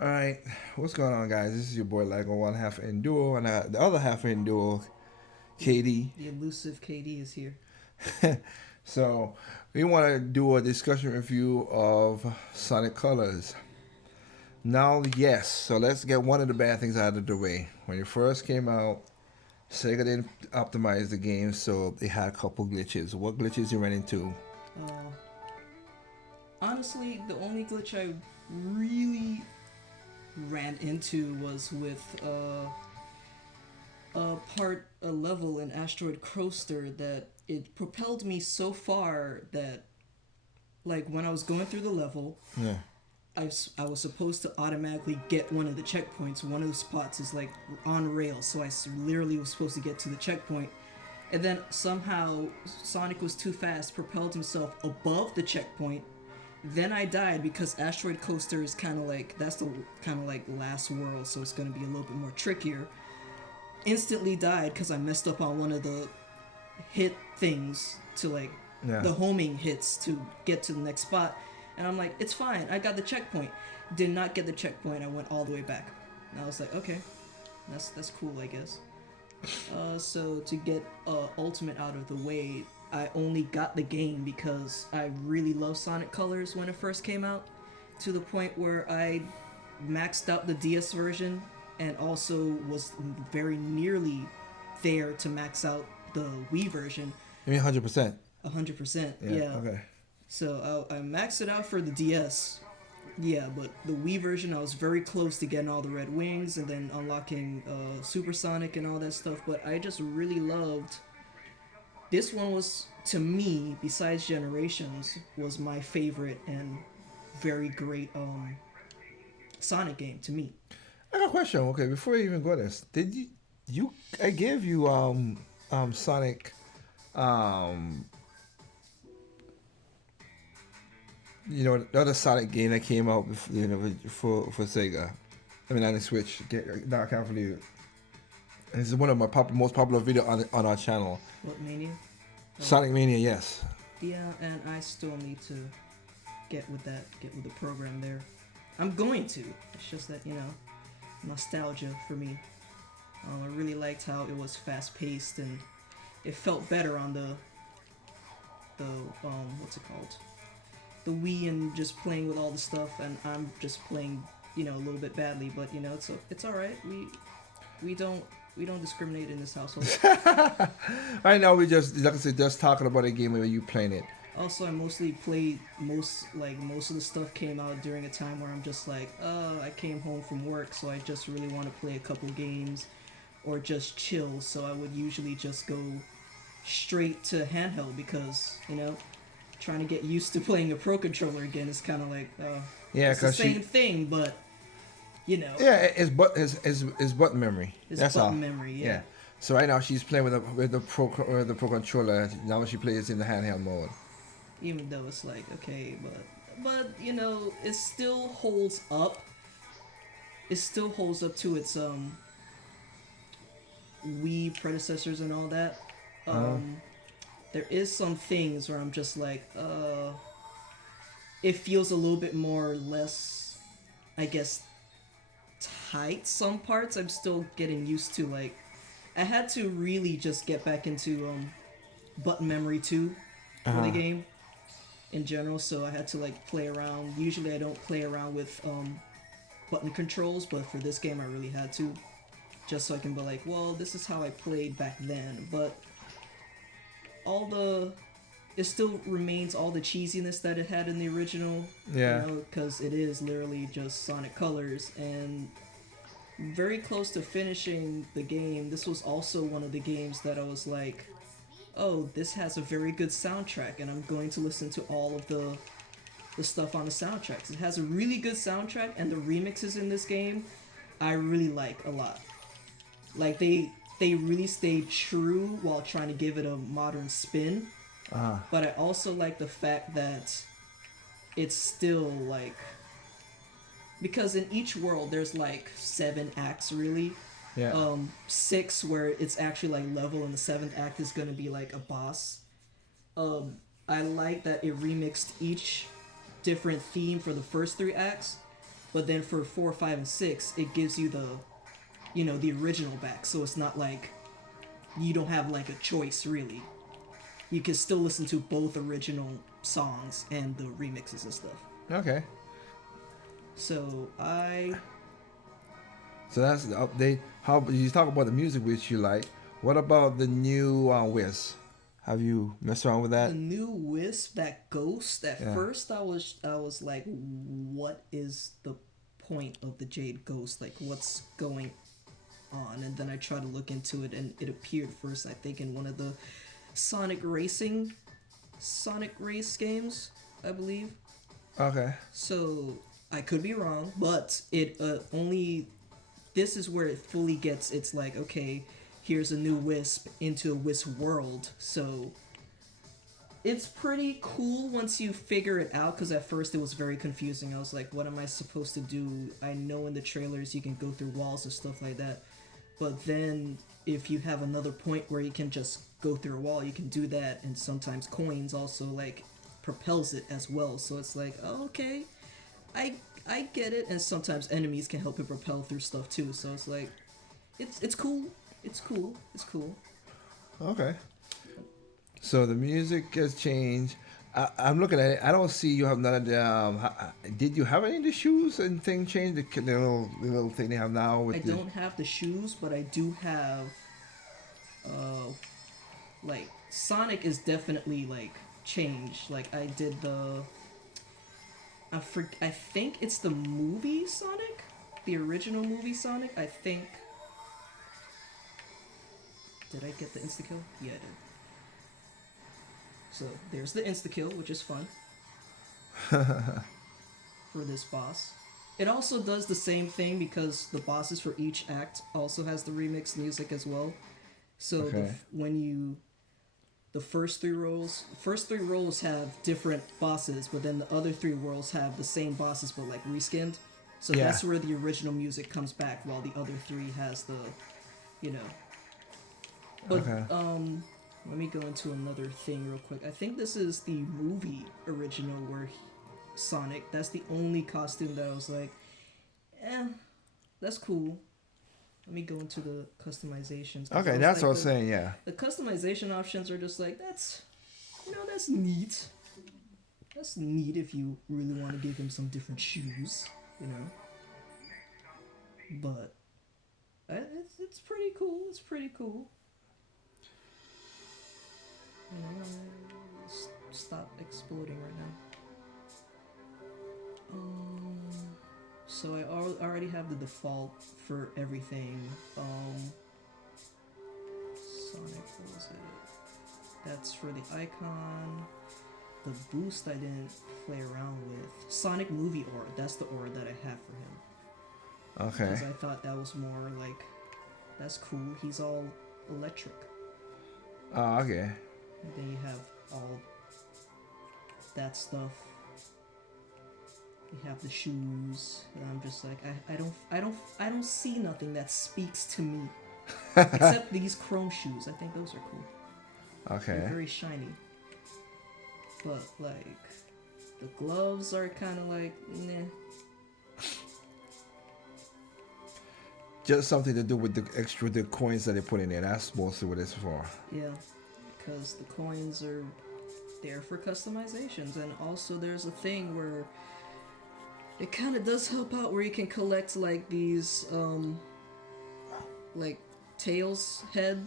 All right, what's going on, guys? This is your boy Lego, one half in duo, and the other half in duo, Katie. The elusive KD is here. So we want to do a discussion review of Sonic Colors. Now, yes, so let's get one of the bad things out of the way. When it first came out, Sega didn't optimize the game, so they had a couple glitches. What glitches you ran into? Uh, Honestly, the only glitch I really ran into was with a level in Asteroid Coaster that it propelled me so far that, like, when I was going through the level, Yeah. I was supposed to automatically get one of the checkpoints. One of the spots is like on rails, so literally was supposed to get to the checkpoint. And then somehow Sonic was too fast, propelled himself above the checkpoint. Then I died because Asteroid Coaster is kind of like, that's the kind of like last world, so it's going to be a little bit more trickier. Instantly died because I messed up on one of the hit things to like Yeah. the homing hits to get to the next spot. And I'm like, it's fine, I got the checkpoint. Did not get the checkpoint, I went all the way back. And I was like, okay, that's cool, I guess. So to get Ultimate out of the way, I only got the game because I really love Sonic Colors when it first came out, to the point where I maxed out the DS version and also was very nearly there to max out the Wii version. You mean 100%? 100%, yeah. Okay. So I maxed it out for the DS. Yeah, but the Wii version, I was very close to getting all the red wings and then unlocking Supersonic and all that stuff. But I just really loved. This one was, to me, besides Generations, was my favorite and very great Sonic game to me. I got a question. Okay, before we even go this, did you I gave you Sonic um the other Sonic game that came out before, for Sega. I mean on the Switch. Now I can't believe it. And this is one of my most popular video on our channel. What Mania? Sonic Mania, yes. Yeah, and I still need to get with the program there. I'm going to. It's just that, nostalgia for me. I really liked how it was fast paced and it felt better on the what's it called? The Wii, and just playing with all the stuff, and I'm just playing, a little bit badly, but it's all right. We don't discriminate in this household. Right now we just, like I said, just talking about a game where you playing it. Also, I mostly played most of the stuff came out during a time where I'm just like, I came home from work, so I just really want to play a couple games or just chill. So I would usually just go straight to handheld because, trying to get used to playing a Pro Controller again is kind of like, Yeah, it's the same thing, but, Yeah, it's button memory. it's That's button all. memory, yeah. So right now she's playing with the Pro Controller. Now she plays in the handheld mode. Even though it's like, okay, but it still holds up. It still holds up to its Wii predecessors and all that. There is some things where I'm just like, it feels a little bit more or less, I guess, tight. Some parts I'm still getting used to. Like, I had to really just get back into button memory too for the game in general. So I had to like play around. Usually I don't play around with button controls, but for this game I really had to, just so I can be like, well, this is how I played back then. But it still remains all the cheesiness that it had in the original. Yeah. Because it is literally just Sonic Colors, and very close to finishing the game. This was also one of the games that I was like, oh, this has a very good soundtrack, and I'm going to listen to all of the stuff on the soundtracks. It has a really good soundtrack, and the remixes in this game I really like a lot. Like, they really stayed true while trying to give it a modern spin. But I also like the fact that it's still like, because in each world there's like 7 acts really. Yeah. 6 where it's actually like level, and the 7th act is gonna be like a boss. I like that it remixed each different theme for the first 3 acts, But then for 4, 5, and 6, it gives you the original back. So it's not like you don't have like a choice really. You can still listen to both original songs and the remixes and stuff. Okay. So So that's the update. How you talk about the music which you like? What about the new Wisp? Have you messed around with that? the new Wisp, that Ghost. At Yeah. first, I was like, what is the point of the Jade Ghost? Like, what's going on? And then I tried to look into it, and it appeared first, I think, in one of the Sonic Race games, I believe. Okay. So I could be wrong, but it only. This is where it fully gets. It's like, okay, here's a new Wisp into a Wisp world. So it's pretty cool once you figure it out. Because at first it was very confusing. I was like, what am I supposed to do? I know in the trailers you can go through walls and stuff like that, but then if you have another point where you can just go through a wall, you can do that. And sometimes coins also like propels it as well. So it's like, oh, okay, I get it. And sometimes enemies can help it propel through stuff too. So it's like, it's cool. It's cool. It's cool. Okay. So the music has changed. I'm looking at it. I don't see you have none of the. Did you have any of the shoes and thing change? The little thing they have now with I don't have the shoes, but I do have. Like Sonic is definitely like changed. Like I did the. I think it's the movie Sonic, the original movie Sonic. I think. Did I get the insta kill? Yeah, I did. So there's the insta kill, which is fun for this boss. It also does the same thing because the bosses for each act also has the remix music as well. So Okay. the first three roles have different bosses, but then the other three worlds have the same bosses but like reskinned. So Yeah. that's where the original music comes back, while the other three has the, you know. But Okay. let me go into another thing real quick. I think this is the movie original where Sonic. That's the only costume that I was like, that's cool. Let me go into the customizations. 'Cause I Okay, was that's like, what I was saying. Yeah. the customization options are just like, that's neat. That's neat if you really want to give him some different shoes, you know. But it's pretty cool. It's pretty cool. You know, stop exploding right now. So I already have the default for everything. Sonic, what was it? That's for the icon. The boost I didn't play around with. Sonic movie aura. That's the aura that I have for him. Okay. Because I thought that was more like, that's cool. He's all electric. Oh, okay. And then you have all that stuff. You have the shoes. And I'm just like, I don't see nothing that speaks to me. Except these chrome shoes. I think those are cool. Okay. They're very shiny. But like the gloves are kinda like meh. Just something to do with the coins that they put in there. That's mostly what it's for. Yeah. Because the coins are there for customizations, and also there's a thing where it kind of does help out where you can collect like these like tailhead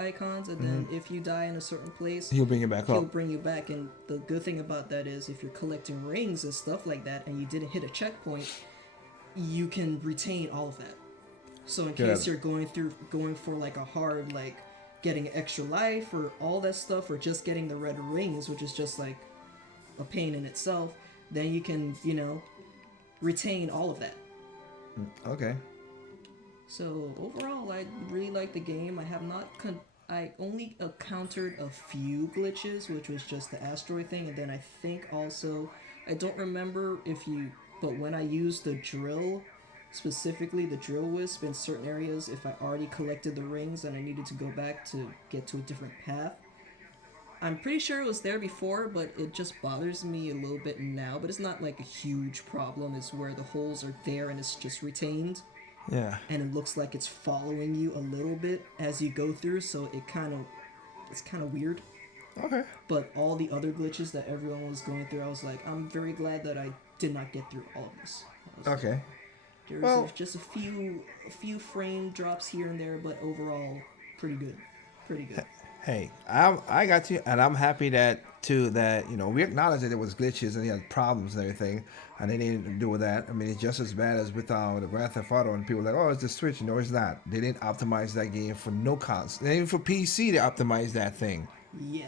icons, and then if you die in a certain place, He'll bring it back he'll up. bring you back. And the good thing about that is if you're collecting rings and stuff like that and you didn't hit a checkpoint, you can retain all of that. So in case you're going for like a hard, like getting extra life or all that stuff, or just getting the red rings, which is just like a pain in itself, then you can, retain all of that. Okay. So overall, I really like the game. I have not I only encountered a few glitches, which was just the asteroid thing, and then I think also, I don't remember but when I used the drill, specifically the drill wisp in certain areas, if I already collected the rings and I needed to go back to get to a different path, I'm pretty sure it was there before, but it just bothers me a little bit now. But it's not like a huge problem. It's where the holes are there and it's just retained, Yeah. and it looks like it's following you a little bit as you go through. So it's kind of weird. Okay. But all the other glitches that everyone was going through, I was like, I'm very glad that I did not get through all of this. Okay. There's just a few frame drops here and there, but overall, pretty good. Pretty good. Hey, I got you, and I'm happy that we acknowledge that there was glitches and he had problems and everything, and they didn't do with that. I mean, it's just as bad as with the Grand Theft Auto, and people are like, oh, it's the Switch. No, it's not. They didn't optimize that game for no console. Even for PC, they optimized that thing. Yeah.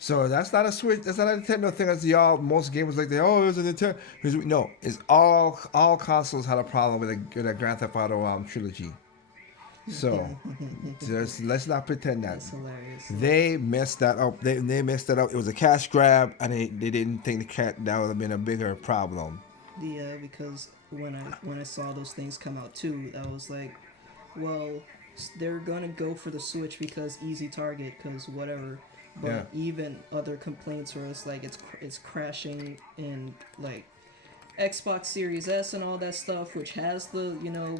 So that's not a Switch. That's not a Nintendo thing. As most gamers like it's a Nintendo. No, it's all consoles had a problem with a Grand Theft Auto trilogy. So let's not pretend that. That's hilarious. They messed that up. They messed that up. It was a cash grab, and they didn't think that would have been a bigger problem. Because when I saw those things come out too, I was like, well, they're gonna go for the Switch because easy target, because whatever. But Yeah. even other complaints where it's like it's crashing in like Xbox Series S and all that stuff, which has the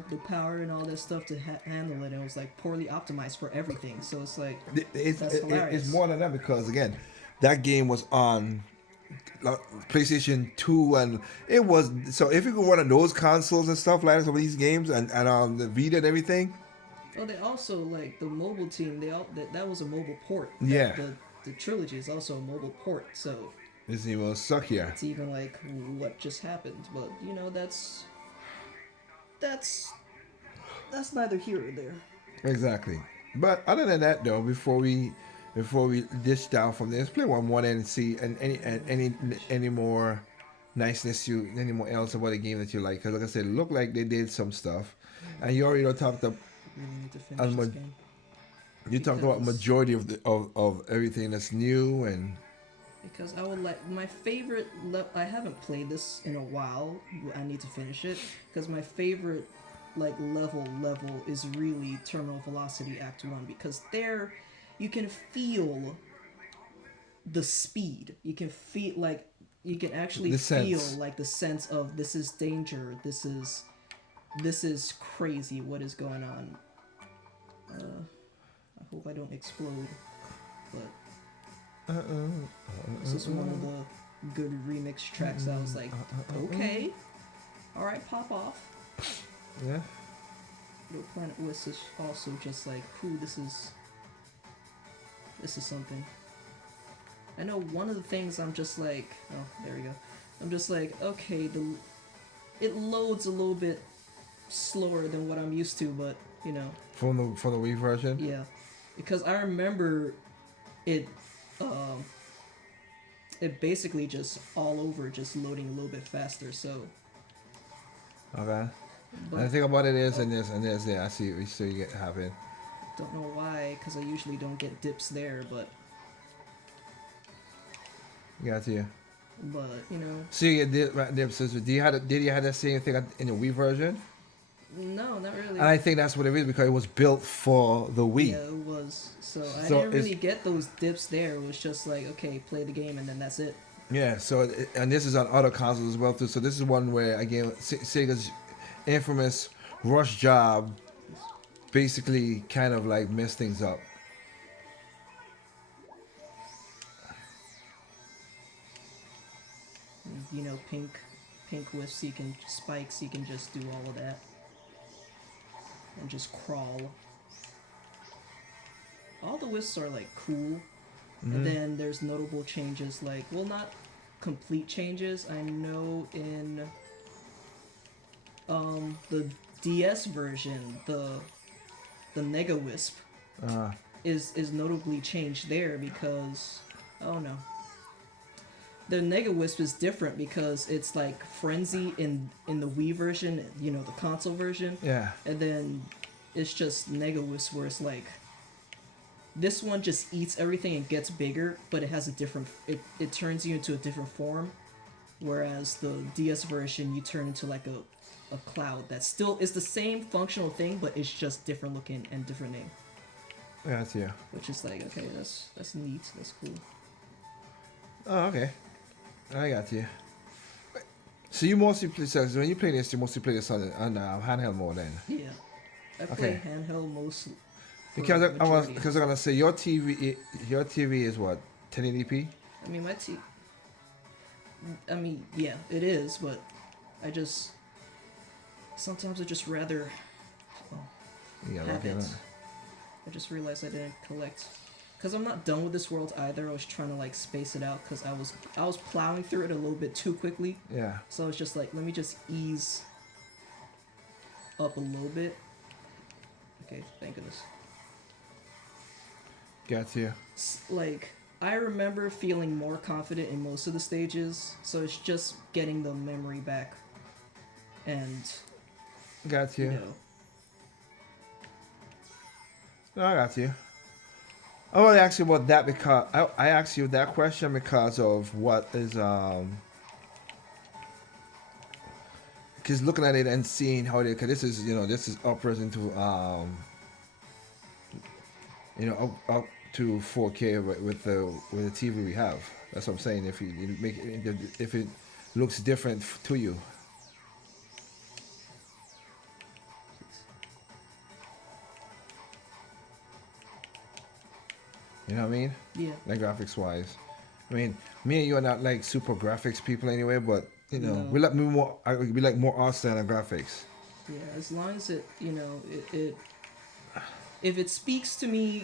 the power and all that stuff to handle it. And it was like poorly optimized for everything. So it's like that's hilarious. It's more than that because again, that game was on PlayStation 2 and it was so if you could run on those consoles and stuff like some of these games and on the Vita and everything. Well, they also like the mobile team. That was a mobile port. Yeah. The trilogy is also a mobile port, so It's even suckier. it's even like what just happened. But that's neither here or there. Exactly. But other than that, though, before we dish down from there, let's play one more and see any more niceness any more else about the game that you like. Because like I said, it looked like they did some stuff, and you already talked about. Really need to finish this game. You talked about majority of everything that's new and. Because I would like my favorite. I haven't played this in a while. I need to finish it because my favorite level is really Terminal Velocity Act 1 because there you can feel the speed. You can feel you can actually feel like the sense of this is danger. This is crazy. What is going on? I hope I don't explode, but this is one of the good remix tracks. I was like, okay, all right, pop off. Yeah. Little Planet Wisp is also just like, this is something. I know one of the things I'm just like, oh, there we go. I'm just like, okay, it loads a little bit slower than what I'm used to, but From the Wii version. Yeah, because I remember it. It basically just all over, just loading a little bit faster. So. Okay. And the thing about it is, and there's I see what you get happen. Don't know why, because I usually don't get dips there, but. Got you. But So you get dips. Did you have that same thing in the Wii version? No, not really. And I think that's what it is because it was built for the Wii. Yeah, it was. So I didn't really get those dips there. It was just like, okay, play the game and then that's it. Yeah. So and this is on other consoles as well too. So this is one where again Sega's infamous rush job basically kind of like messed things up. Pink wisps, you can spikes, you can just do all of that. And just crawl. All the wisps are like cool. Mm-hmm. And then there's notable changes not complete changes. I know in the DS version, the Nega Wisp is notably changed there because the Nega Wisp is different because it's like Frenzy in the Wii version, the console version. Yeah. And then it's just Nega Wisp where it's like this one just eats everything and gets bigger, but it has a different it turns you into a different form. Whereas the DS version you turn into like a cloud that still is the same functional thing, but it's just different looking and different name. Yeah, that's yeah. Which is like, okay, that's neat, that's cool. Oh, okay. I got you. So you mostly play, so when you play this, you mostly play this on handheld mode then. Yeah, I play Okay. handheld most for Because majority of the because I'm time. gonna say your TV is what 1080p. I mean, I mean, yeah, it is, but I just sometimes I just rather Yeah, have okay. it. I just realized I didn't collect because I'm not done with this world either. I was trying to like space it out because I was plowing through it a little bit too quickly. Yeah, So I was just like, let me just ease up a little bit. Okay, thank goodness. got you. Like I remember feeling more confident in most of the stages, so it's just getting the memory back, and Got you you. know, No, I got you. I want to ask you about that because I asked you that question because of what is because looking at it and seeing how they because this is upwards into up to 4K with the TV we have. That's what I'm saying. If you make it, if it looks different to you, you know what I mean? yeah, Like graphics wise. I mean, me and you are not like super graphics people anyway, but no, we like more. We like more art style and graphics. yeah. As long as it if it speaks to me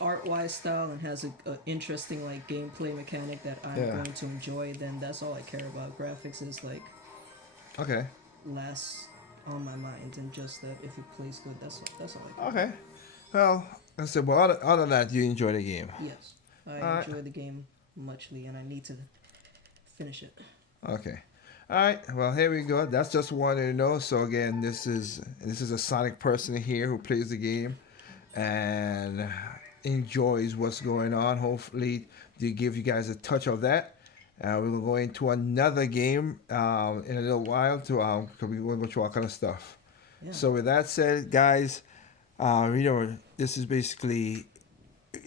art wise style and has a interesting like gameplay mechanic that I'm Yeah. going to enjoy, then that's all I care about. Graphics is like Okay. last on my mind, and just that if it plays good, that's all I care Okay. about. Well, I said, well, other than that, you enjoy the game. Yes, I All right. enjoy the game muchly, and I need to finish it. Okay. All right. Well, here we go. That's just wanted to know. So again, this is a Sonic person here who plays the game and enjoys what's going on. Hopefully, they give you guys a touch of that. We will go into another game in a little while to cause we will go through all kind of stuff. Yeah. So with that said, guys, this is basically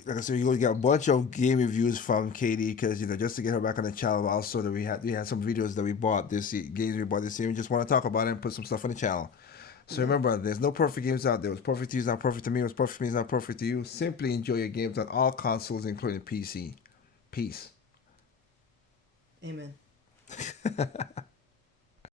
like I said, you get a bunch of game reviews from Katie because just to get her back on the channel. Also, that we had some videos that we bought games we bought this year. We just want to talk about it and put some stuff on the channel. So Yeah. remember, there's no perfect games out there. What's perfect to you is not perfect to me. What's perfect to me is not perfect to you. Simply enjoy your games on all consoles, including PC. Peace. Amen.